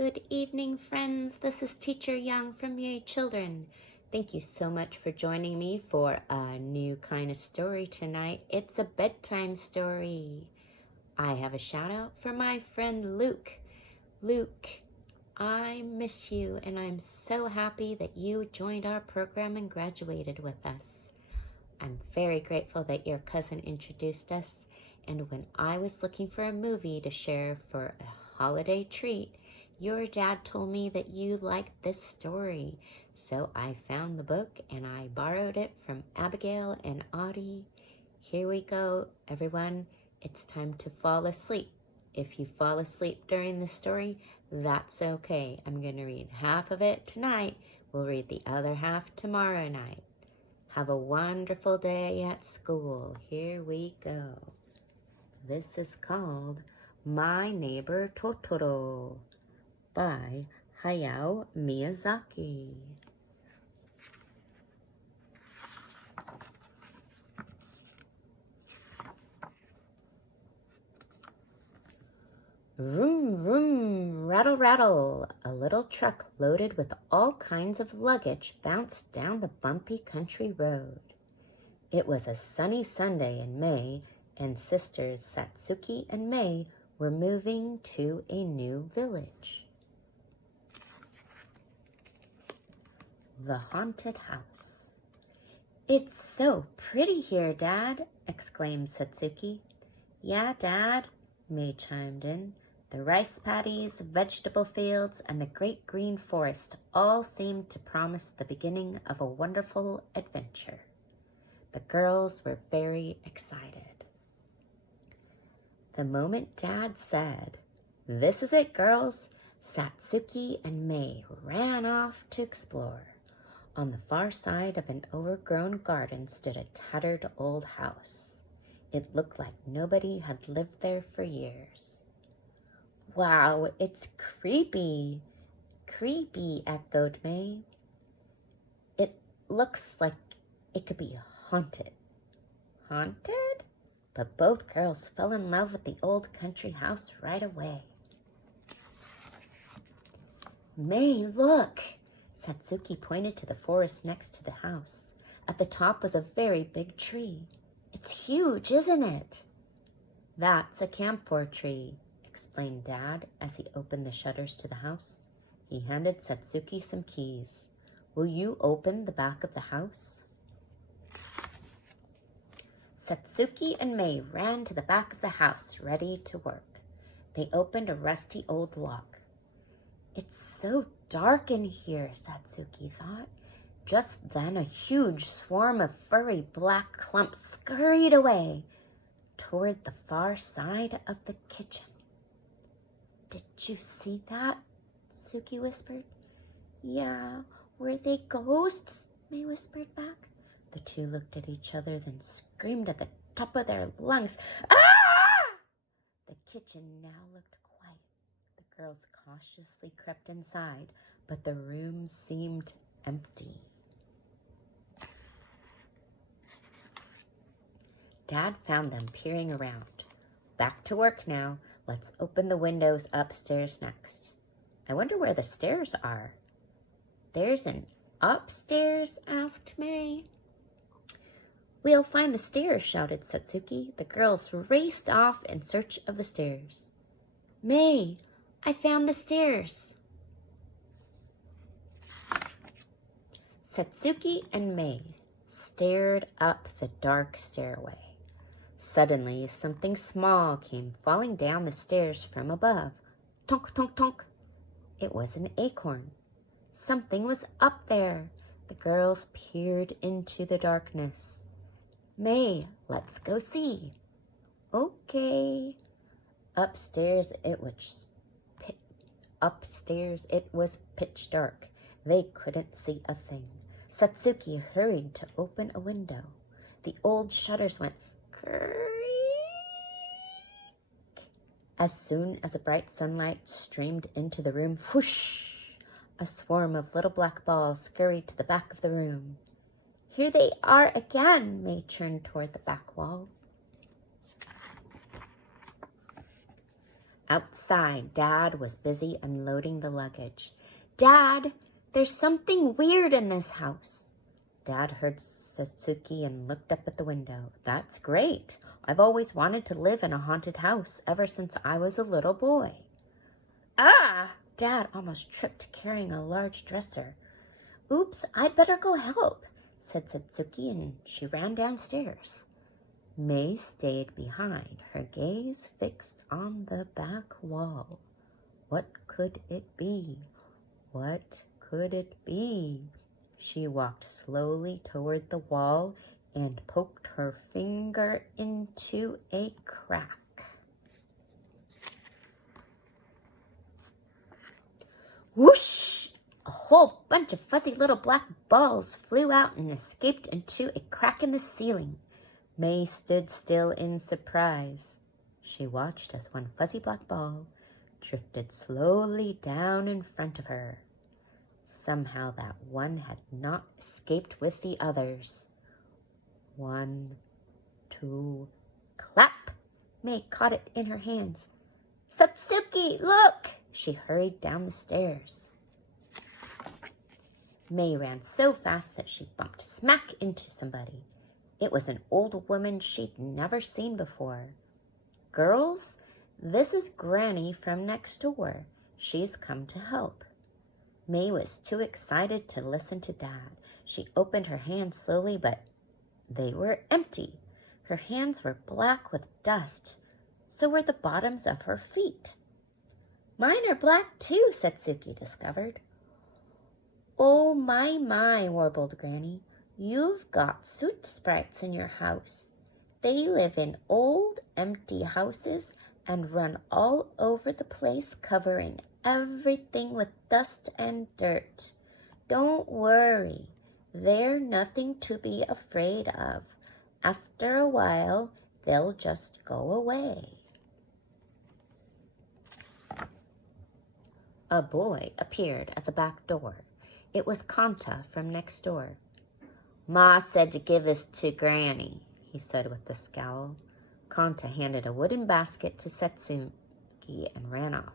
Good evening, friends. This is Teacher Young from Yay Children. Thank you so much for joining me for a new kind of story tonight. It's a bedtime story. I have a shout out for my friend Luke. Luke, I miss you and I'm so happy that you joined our program and graduated with us. I'm very grateful that your cousin introduced us, and when I was looking for a movie to share for a holiday treat, your dad told me that you liked this story. So I found the book and I borrowed it from Abigail and Audie. Here we go, everyone. It's time to fall asleep. If you fall asleep during the story, that's okay. I'm going to read half of it tonight. We'll read the other half tomorrow night. Have a wonderful day at school. Here we go. This is called My Neighbor Totoro by Hayao Miyazaki. Vroom, vroom, rattle, rattle. A little truck loaded with all kinds of luggage bounced down the bumpy country road. It was a sunny Sunday in May, and sisters Satsuki and Mei were moving to a new village. The Haunted House. It's so pretty here, Dad, exclaimed Satsuki. Yeah, Dad, Mei chimed in. The rice paddies, vegetable fields, and the great green forest all seemed to promise the beginning of a wonderful adventure. The girls were very excited. The moment Dad said, "This is it, girls," Satsuki and Mei ran off to explore. On the far side of an overgrown garden stood a tattered old house. It looked like nobody had lived there for years. Wow, it's creepy. Creepy, echoed Mei. It looks like it could be haunted. Haunted? But both girls fell in love with the old country house right away. Mei, look! Satsuki pointed to the forest next to the house. At the top was a very big tree. It's huge, isn't it? That's a camphor tree, explained Dad as he opened the shutters to the house. He handed Satsuki some keys. Will you open the back of the house? Satsuki and Mei ran to the back of the house, ready to work. They opened a rusty old lock. It's so dark in here, Satsuki thought. Just then a huge swarm of furry black clumps scurried away toward the far side of the kitchen. Did you see that? Suki whispered. Yeah, were they ghosts? Mei whispered back. The two looked at each other, then screamed at the top of their lungs. Ah! The kitchen now looked quiet. The girls cautiously crept inside, but the room seemed empty. Dad found them peering around. Back to work now. Let's open the windows upstairs next. I wonder where the stairs are. There's an upstairs? Asked Mei. We'll find the stairs, shouted Satsuki. The girls raced off in search of the stairs. Mei, I found the stairs. Satsuki and Mei stared up the dark stairway. Suddenly, something small came falling down the stairs from above. Tonk, tonk, tonk. It was an acorn. Something was up there. The girls peered into the darkness. Mei, let's go see. Okay. Upstairs it was pitch dark. They couldn't see a thing. Satsuki hurried to open a window. The old shutters went creak. As soon as a bright sunlight streamed into the room, whoosh! A swarm of little black balls scurried to the back of the room. Here they are again, Mei turned toward the back wall. Outside, Dad was busy unloading the luggage. Dad, there's something weird in this house. Dad heard Satsuki and looked up at the window. That's great. I've always wanted to live in a haunted house ever since I was a little boy. Ah! Dad almost tripped carrying a large dresser. Oops, I'd better go help, said Satsuki, and she ran downstairs. May stayed behind, her gaze fixed on the back wall. What could it be? What could it be? She walked slowly toward the wall and poked her finger into a crack. Whoosh! A whole bunch of fuzzy little black balls flew out and escaped into a crack in the ceiling. May stood still in surprise. She watched as one fuzzy black ball drifted slowly down in front of her. Somehow that one had not escaped with the others. 1, 2, clap! May caught it in her hands. Satsuki, look! She hurried down the stairs. May ran so fast that she bumped smack into somebody. It was an old woman she'd never seen before. Girls, this is Granny from next door. She's come to help. May was too excited to listen to Dad. She opened her hands slowly, but they were empty. Her hands were black with dust. So were the bottoms of her feet. Mine are black too, Satsuki discovered. Oh, my, warbled Granny. You've got soot sprites in your house. They live in old, empty houses and run all over the place, covering everything with dust and dirt. Don't worry. They're nothing to be afraid of. After a while, they'll just go away. A boy appeared at the back door. It was Kanta from next door. Ma said to give this to Granny, he said with a scowl. Kanta handed a wooden basket to Satsuki and ran off.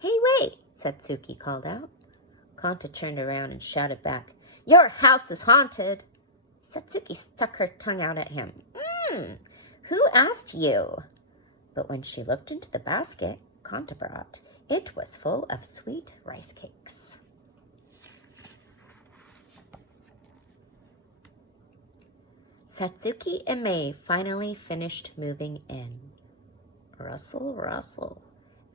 Hey, wait, Satsuki called out. Kanta turned around and shouted back, Your house is haunted. Satsuki stuck her tongue out at him. Who asked you? But when she looked into the basket Kanta brought, it was full of sweet rice cakes. Satsuki and May finally finished moving in. Rustle, rustle.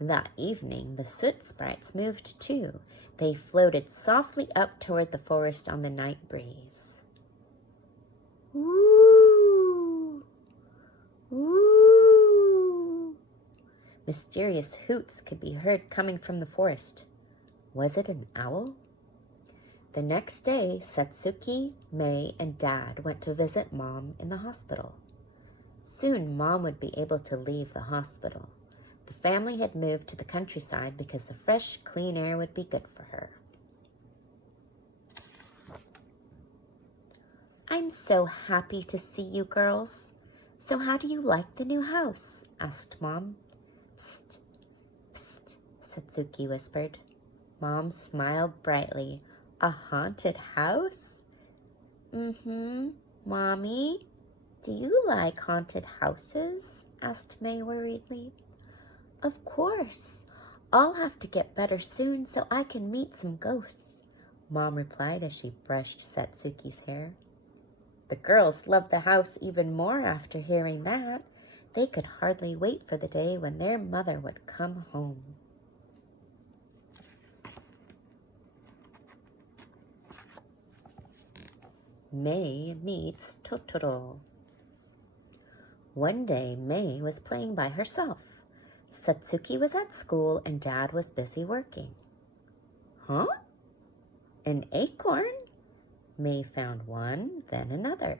That evening, the soot sprites moved too. They floated softly up toward the forest on the night breeze. Woo! Woo! Mysterious hoots could be heard coming from the forest. Was it an owl? The next day, Satsuki, May, and Dad went to visit Mom in the hospital. Soon, Mom would be able to leave the hospital. The family had moved to the countryside because the fresh, clean air would be good for her. I'm so happy to see you girls. So how do you like the new house? Asked Mom. Psst, psst, Satsuki whispered. Mom smiled brightly. A haunted house? Mommy, do you like haunted houses? Asked May worriedly. Of course. I'll have to get better soon so I can meet some ghosts, Mom replied as she brushed Satsuki's hair. The girls loved the house even more after hearing that. They could hardly wait for the day when their mother would come home. May meets Totoro. One day, May was playing by herself. Satsuki was at school and Dad was busy working. Huh? An acorn? May found one, then another.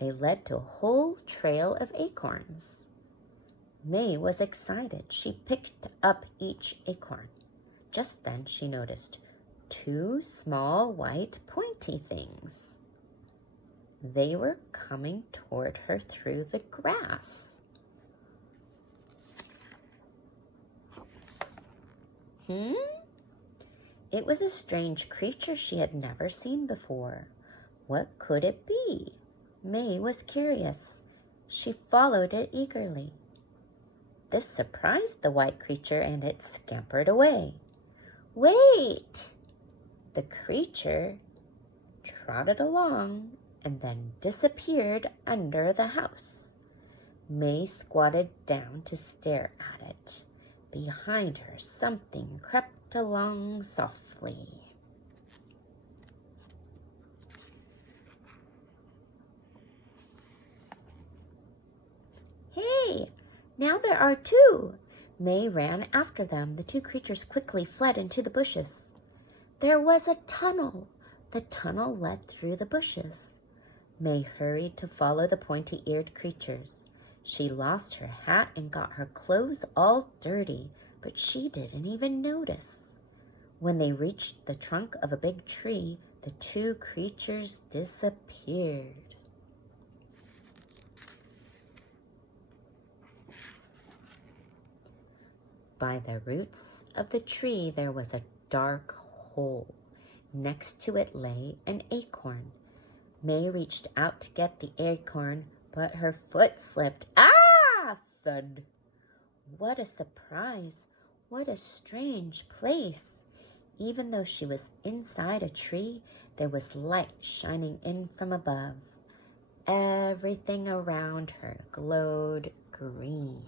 They led to a whole trail of acorns. May was excited. She picked up each acorn. Just then she noticed 2 small white pointy things. They were coming toward her through the grass. It was a strange creature she had never seen before. What could it be? May was curious. She followed it eagerly. This surprised the white creature and it scampered away. Wait! The creature trotted along and then disappeared under the house. May squatted down to stare at it. Behind her, something crept along softly. Hey, now there are two! May ran after them. The two creatures quickly fled into the bushes. There was a tunnel. The tunnel led through the bushes. May hurried to follow the pointy-eared creatures. She lost her hat and got her clothes all dirty, but she didn't even notice. When they reached the trunk of a big tree, the two creatures disappeared. By the roots of the tree there was a dark hole. Next to it lay an acorn. May reached out to get the acorn, but her foot slipped. Ah! Thud. What a surprise. What a strange place. Even though she was inside a tree, there was light shining in from above. Everything around her glowed green.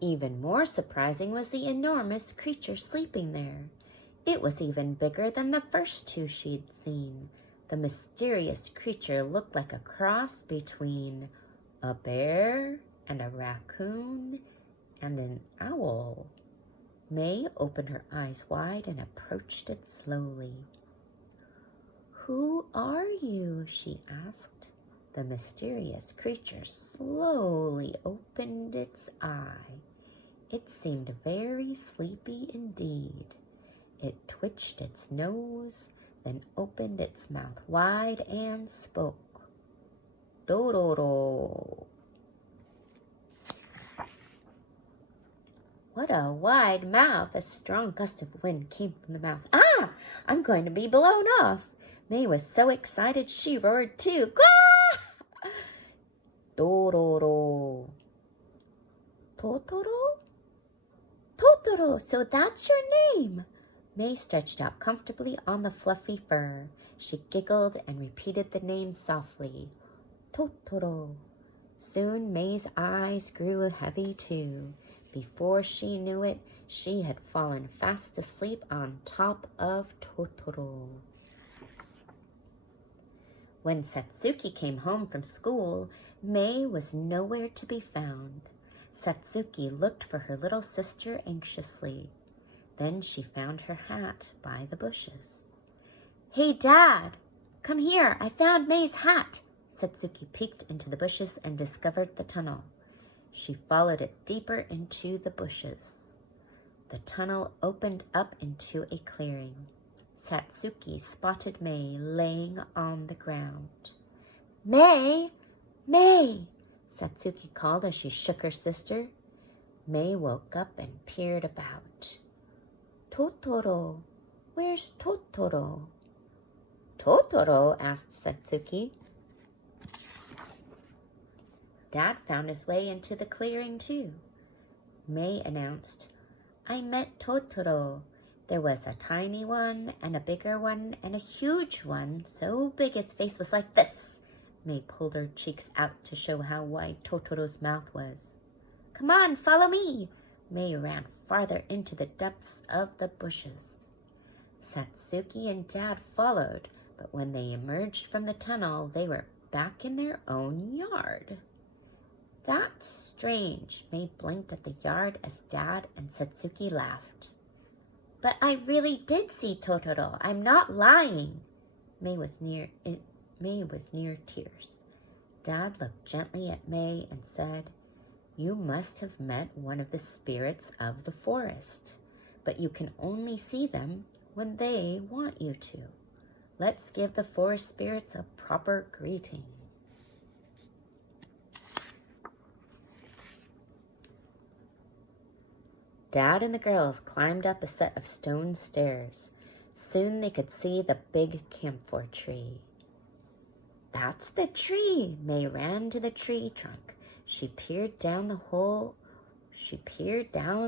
Even more surprising was the enormous creature sleeping there. It was even bigger than the first two she'd seen. The mysterious creature looked like a cross between a bear and a raccoon and an owl. May opened her eyes wide and approached it slowly. "Who are you?" she asked. The mysterious creature slowly opened its eye. It seemed very sleepy indeed. It twitched its nose, then opened its mouth wide and spoke. Totoro. What a wide mouth! A strong gust of wind came from the mouth. Ah! I'm going to be blown off! May was so excited she roared too. Gah! Totoro. Totoro? Totoro, so that's your name! May stretched out comfortably on the fluffy fur. She giggled and repeated the name softly. Totoro. Soon May's eyes grew heavy too. Before she knew it, she had fallen fast asleep on top of Totoro. When Satsuki came home from school, May was nowhere to be found. Satsuki looked for her little sister anxiously. Then she found her hat by the bushes. "Hey, Dad! Come here! I found May's hat!" Satsuki peeked into the bushes and discovered the tunnel. She followed it deeper into the bushes. The tunnel opened up into a clearing. Satsuki spotted May laying on the ground. "May! May!" Satsuki called as she shook her sister. May woke up and peered about. "Totoro! Where's Totoro?" "Totoro?" asked Satsuki. Dad found his way into the clearing too. May announced, "I met Totoro. There was a tiny one and a bigger one and a huge one, so big his face was like this." May pulled her cheeks out to show how wide Totoro's mouth was. "Come on, follow me." May ran farther into the depths of the bushes. Satsuki and Dad followed, but when they emerged from the tunnel, they were back in their own yard. "That's strange." May blinked at the yard as Dad and Satsuki laughed. "But I really did see Totoro. I'm not lying." May was near tears. Dad looked gently at May and said, "You must have met one of the spirits of the forest, but you can only see them when they want you to. Let's give the forest spirits a proper greeting." Dad and the girls climbed up a set of stone stairs. Soon they could see the big camphor tree. That's the tree! May ran to the tree trunk. She peered down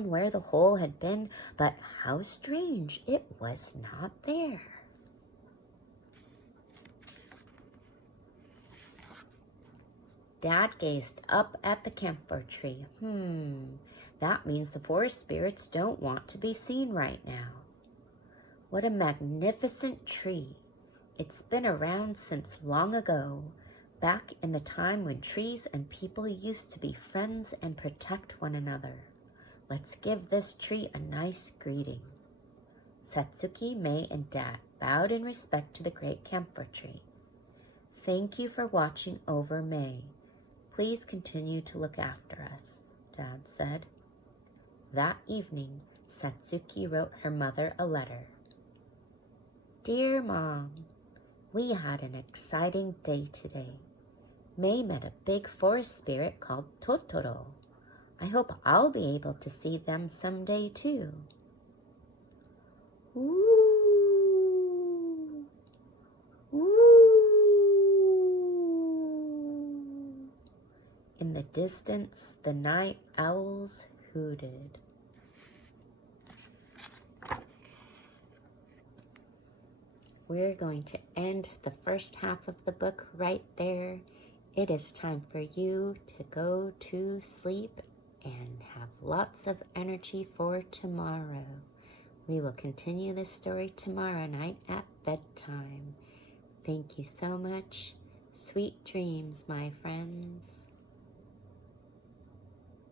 where the hole had been, but how strange, it was not there. Dad gazed up at the camphor tree. That means the forest spirits don't want to be seen right now. What a magnificent tree. It's been around since long ago, back in the time when trees and people used to be friends and protect one another. Let's give this tree a nice greeting. Satsuki, May, and Dad bowed in respect to the great camphor tree. Thank you for watching over May. Please continue to look after us, Dad said. That evening, Satsuki wrote her mother a letter. Dear Mom, we had an exciting day today. May met a big forest spirit called Totoro. I hope I'll be able to see them someday too. Ooh, ooh. In the distance, the night owls hooted. We're going to end the first half of the book right there. It is time for you to go to sleep and have lots of energy for tomorrow. We will continue this story tomorrow night at bedtime. Thank you so much. Sweet dreams, my friends.